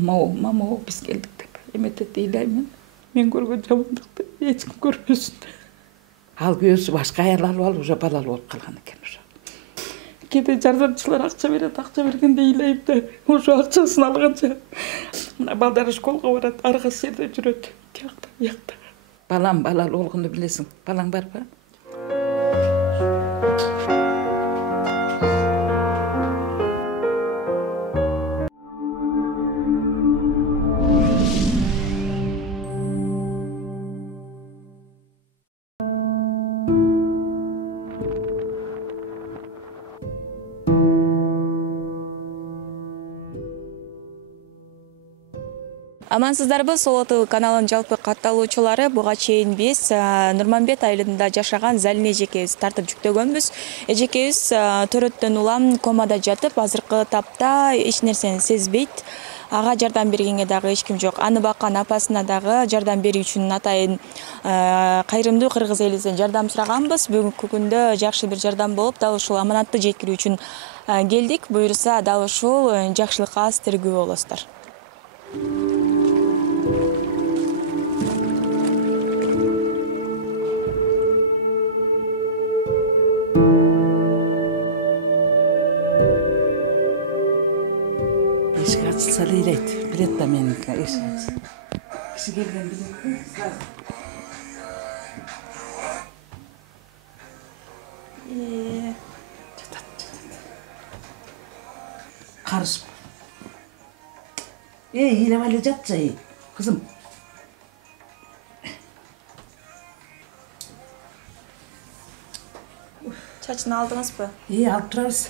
мама біз келдік деп эметет ыйлаймын. Мен көрген жамандықты ешкім көрмесін. Ал өзі башқа аял алып уже балалы болып қалған екен уже. Кейде жардамшылар ақша береді, ақша бергенде ыйлаймын да, уже ақшасын алғанша. Мына балдар школға барады, арғы жерде жүреді. Тияқта. Балам балалы болғанды білесің. Балаң бар ба? Амансыздарбы, Соло ТВ каналынын жалпы катталуучулары. Буга чейин биз Нурманбет айылында жашаган Залин эжекебиз тартып жүктөгөнбүз. Эжекебиз төрөттөн улам комада жатып, азыркы тапта эч нерсени сезбейт. Ага жардам бергенге дагы эч ким жок. Аны баккан апасына дагы жардам берүү үчүн атайын кайрымдуу кыргыз элинен жардам сураганбыз. Бүгүнкү күндө жакшы бир жардам болуп, дал ушул аманатты жеткирүү үчүн келдик. Буюрса дал ушул жакшылыкка аз тергөө болосуздар. Eşik açılsa leyleydi. Bilet de benim eşik. Kişi gelgen bilet. Karışma. Yine böyle catça kızım. Çaçını aldınız mı? İyi alıp durarız.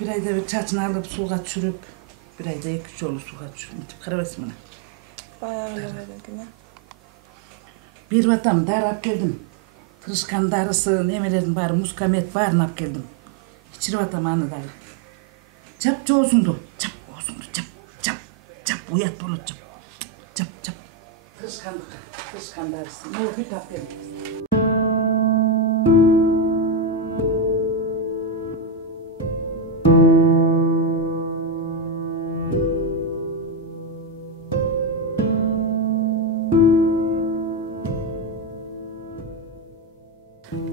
Bir ayda bir çaçını alıp suğa çürüp, bir ayda 2-3 olur suğa çürüp. Kırabasın bana. Bayağı öyle böyle. Bir vatam darap geldim. Tırışkan darısı, nemelerin bari, muskamet barını ap geldim. İçiri vatam anı dağı. Çap çoğusundu. Çap oğusundu. Çap. Uyat bolu çap. Tırışkan darısı. Ne oldu ap geldim.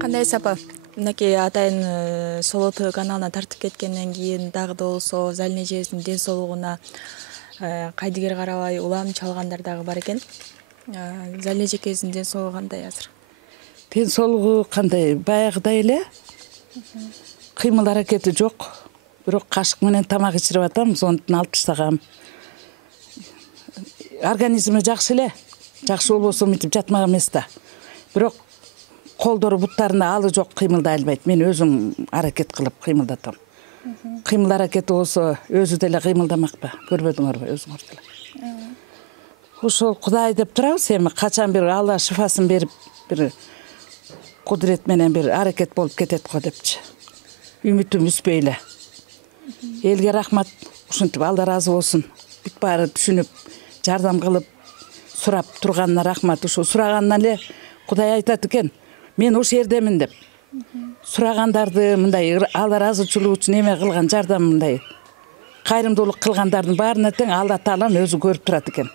Кандай сапа? Мынакей атайын Соло ТВ каналына тартып кеткенден кийин дагы да болсо Залин эжебиздин ден соолугуна кайдыгер карабай улам чалгандар дагы бар экен. Залин эжекебиздин ден соолугу кандай азыр? Ден соолугу кандай? Баягыдай эле. Кыймыл аракети жок. Бирок кашык менен тамак ичирип атам, сонун алып таштагам. Организми жакшы эле. Жакшы болбосо мынтип жатмак эмес да. Бирок колдору буттарында алы жок, кыймылдай албайт. Мен өзүм аракет кылып кыймылдатам. Кыймыл аракети болсо өзү деле кыймылдамакпы? Көрбөдүңөрбү өзүңөр деле? Ошол Кудай деп турабыз, эми качан бир Алла шифасын берип, бир кудурет менен бир аракет болуп кетет го депчи. Үмүтүм үспөй эле. Элге рахмат, ушинтип Алла разы болсун. Бүт баары түшүнүп, жардам кылып, сурап турганына рахмат. Ошо сурагандан эле Кудай айтат экен, мен ошол жердемин деп. Сурагандарды мындай Алла разычылык үчүн эме кылган жардам мындай кайрымдуулук кылгандардын баарына тең Алла Таалам өзү көрүп турат экен.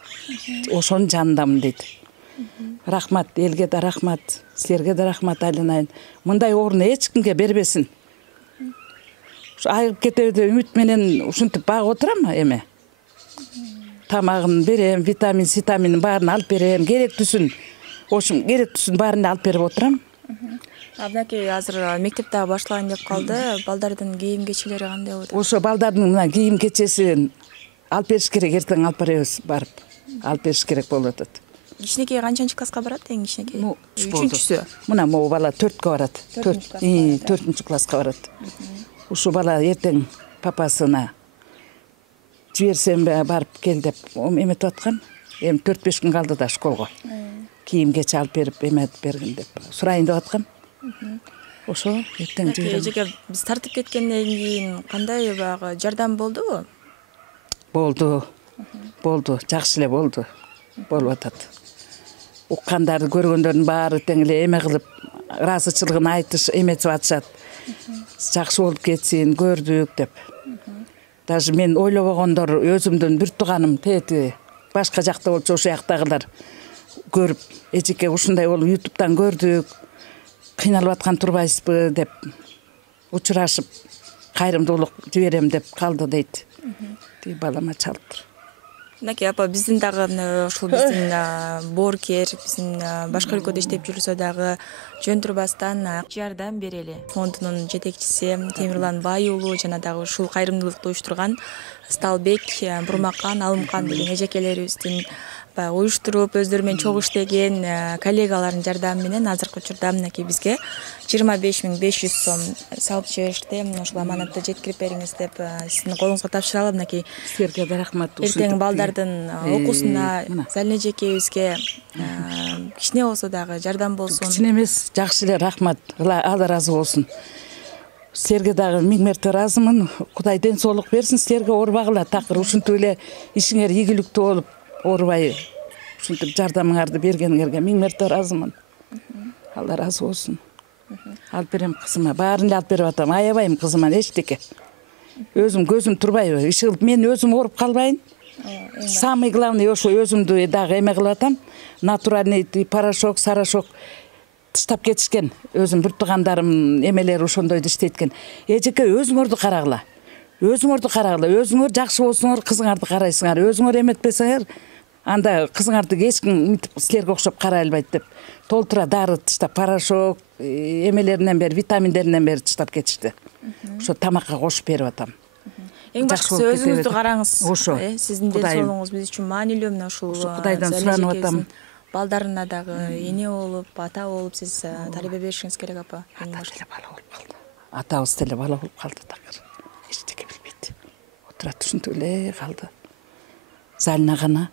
Ошонун жанындамын дейт. Рахмат, элге да рахмат, силерге да рахмат айланайын. Мындай орун эч кимге бербесин. Айыгып кетеби деп үмүт менен ушинтип багып отурам эме. Тамагын берем, витамин, ситамин баарын алып берем, керектүүсүн. Ошум керектүүсүн баарын алып берип отурам. Абнакей азыр мектепте башталайын деп калды. Балдардын кийим кечелери кандай болот? Ошо балдардын мына кийим кечесин алып бериш керек, эртең алып барабыз барып. Алып бериш керек болуп атат. Кичинекей канчанчы класска барат, эң кичинекей? 3-чүсү. Мына могу бала 4-кө барат. 4-класска барат. Ушу бала эртең папасына жиберсем барып кел деп эметип аткан. Эми 4-5 күн калды да школго. Кийим кече алып берип эметип берген деп сурайын деп аткан. Ошо эртең жиберем. Эжеке биз тартып кеткенден кийин кандай баягы жардам болдубу? Болду, жакшы эле болду. Болуп атат. Уккандарды көргөндөрдүн баары тең эле эме кылып, ыраазычылыгын айтыш эметип атышат. Жакшы болуп кетсин, көрдүк деп. Даже мен ойлобогондор өзүмдүн бир тууганым тети башка жакта болчу ошол жактагылар көрүп эжеке ушундай болуп ютубтан көрдүк, кыйналып аткан турбайсызбы деп учурашып кайрымдуулук жиберем деп калды дейт. Тиги балама чалып тур. Мынакей апа, биздин дагы ушул биздин боорукер, биздин башка өлкөдө иштеп жүрсө дагы жөн турбастан жардам берели фондунун жетекчиси Темирлан Бай уулу жана дагы ушул кайрымдуулукту уюштурган Сталбек Бурмакан, Алымкан деген эжекелерибиздин уюштуруп өздөрү менен чогуу иштеген коллегалардын жардамы менен азыркы учурда мынакей бизге 25.500 сом салып жиберишти. Ушул аманатты жеткирип бериңиз деп сиздин колуңузга тапшыралы. Мынакей Силерге да рахмат. Эртең балдардын окуусуна Залина эжекебизге кичине болсо дагы жардам болсун. Кичине эмес, жакшы эле рахмат. Алла ыраазы болсун. Силерге дагы миң мерте ыраазымын. Кудай ден соолук берсин, силерге оорубагыла такыр ушинтип эле ишиңер ийгиликтүү болуп, оорубай ушинтип жардамыңарды бергениңерге миң мерте ыраазымын. Алла ыраазы болсун. Алып берем кызыма, баарын эле алып берип атам. Аябайм кызыман эчтеке. Өзүм көзүм турбайбы? Иши кылып мен өзүм ооруп калбайын. Самый главный ошо өзүмдү дагы эме кылып атам. Натуральный порошок, сарашок тыштап кетишкен. Өзүм бир туугандарым эмелери ошондойду иштейт экен. Эжеке өзүңөрдү карагыла. Өзүңөрдү карагыла. Өзүңөр жакшы болсоңор кызыңарды карайсыңар. Өзүңөр эметпесеңер, анда кызыңарды эч ким мынтип силерге окшоп карай албайт деп. Толтура дары тыштап, порошок, эмелеринен бери, витаминдеринен бери тыштап кетишти. Ошо тамакка кошуп берип атам. Эң башкысы өзүңүздү караңыз. Ошо. Сиздин ден соолугуңуз биз үчүн маанилүү. Мына ушул Кудайдан суранып атам. Балдарына дагы эне болуп, ата болуп сиз тарбия беришиңиз керек апа. Ата деле бала болуп калды. Атабыз деле бала болуп калды такыр. Эчтеке билбейт. Отурат ушинтип эле калды. Залина гана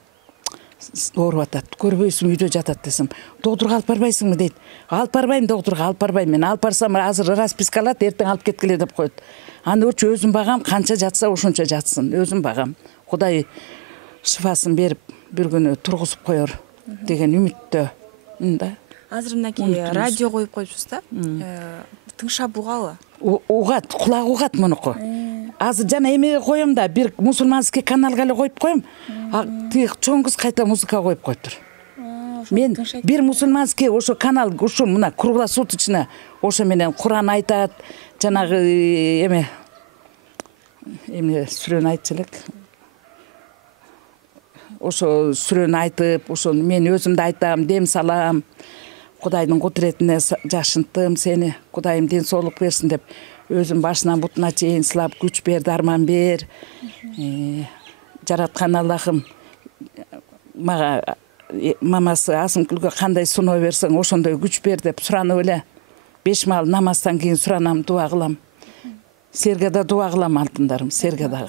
ооруп атат. Көрбөйсүң, үйдө жатат десем, доктурга алып барбайсыңбы дейт. Алып барбайм доктурга, алып барбайм. Мен алып барсам азыр расписка алат, эртең алып кеткиле деп коет. Аны өчү өзүм багам, канча жатса ошончо жатсын. Өзүм багам. Кудай шифасын берип, бир күнү тургузуп коёр деген үмүттө. Мында. Азыр мынакей радио коюп коюпсуз да. Тыңшап угалы. Угат, кулагы угат мунуку. Азыр жана эмеге коем да, бир мусулманский каналга эле коюп коем. Тиги чоң кыз кайта музыка коюп коюптур. Мен бир мусулманский ошо канал, ушу мына круглосуточно ошо менен Куран айтат, жанагы эме сүрөнү айтчу элек. Ошо сүрөнү айтып, ошо мен өзүм да айтам, дем салам. Кудайдын кудуретине жашынтым сени. Кудайым ден соолук берсин деп өзүм башынан бутуна чейин сылап күч бер, дарман бер. Жараткан Аллахым мага мамасы Асымкүлгө кандай суноо берсең, ошондой күч бер деп суранып эле 5 маал намаздан кийин суранам, дуа кылам. Силерге да дуа кылам алтындарым, силерге дагы.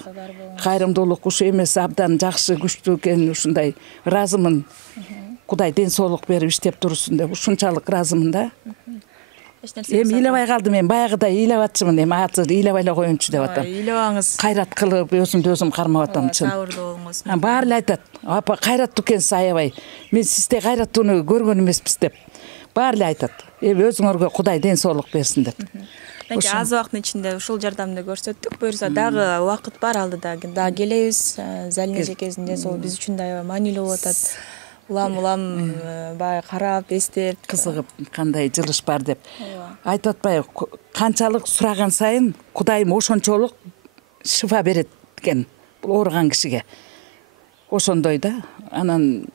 Кайрымдуулук ушу эмес абдан жакшы, күчтүү экен, ушундай ыраазымын. Кудай ден соолук берип иштеп турсун деп ушунчалык ыраазымын да. Эми ыйлабай калдым, мен баягыдай ыйлап атчымын, эми азыр ыйлабай эле коеюнчу деп атам. Ыйлабаңыз. Кайрат кылып, өзүмдү өзүм кармап атам чын. Сабырдуу болуңуз. Баары эле айтат, апа кайраттуу экенсиз аябай. Мен сизде кайраттууну көргөн эмеспиз деп. Баары эле айтат. Эми өзүңөргө Кудай ден соолук берсин деп. Аз убакыттын ичинде ушул жардамды көрсөттүк. Буюрса дагы убакыт бар, алдыда дагы келебиз. Залина эжекебиздин ден соолугу биз үчүн да аябай маанилүү болуп атат. Улам баягы карап, эстеп, кызыгып кандай жылыш бар деп. Айтып атпайбы, канчалык сураган сайын Кудайым ошончолук шифа берет экен ооруган кишиге. Ошондой да. Анан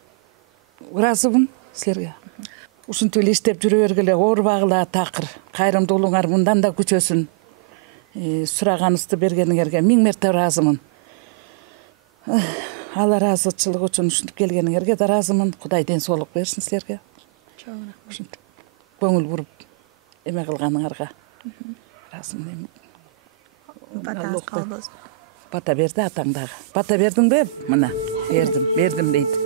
ыраазымын силерге. Ушинтип эле иштеп жүрө бергиле, оорубагыла такыр. Кайрымдуулугуңар мындан да күчөсүн. Сураганыбызды бергениңерге миң мерте ыраазымын. Алла ыраазычылык үчүн ушинтип келгениңерге да ыраазымын. Кудай ден соолук берсин силерге. Ушинтип көңүл буруп эме кылганыңарга ыраазымын эми. Батаңыз кабыл болсун. Бата берди атаң дагы. Бата бердиңби? Мына, бердим дейт.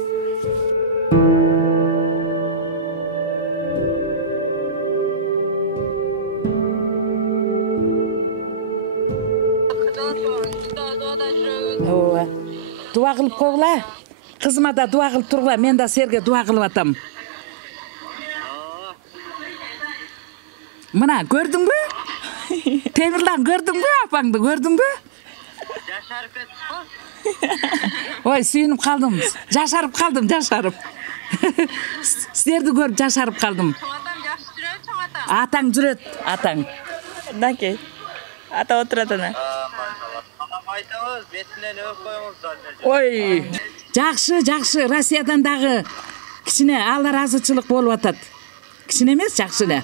Дуа кылып койгула. Кызыма да дуа кылып тургула. Мен да силерге дуа кылып атам. Мына көрдүңбү? Темирлан көрдүңбү? Апаңды көрдүңбү? Жашарып кеттіңіз ғой? Ой, сүйініп қалдым. Жашарып қалдым, жашарып. Сіздерді көріп жашарып қалдым. Çoğatam жақсы жүреді, çoğatam. Атаң жүрет, атаң. Даке. Ата отырат ана. Анам айтыңыз, бетінен өп қойыңыз. Ой, жақсы, жақсы. Россиядан дағы кішіне алар азырчылық болып атат. Кішіне емес, жақсы да.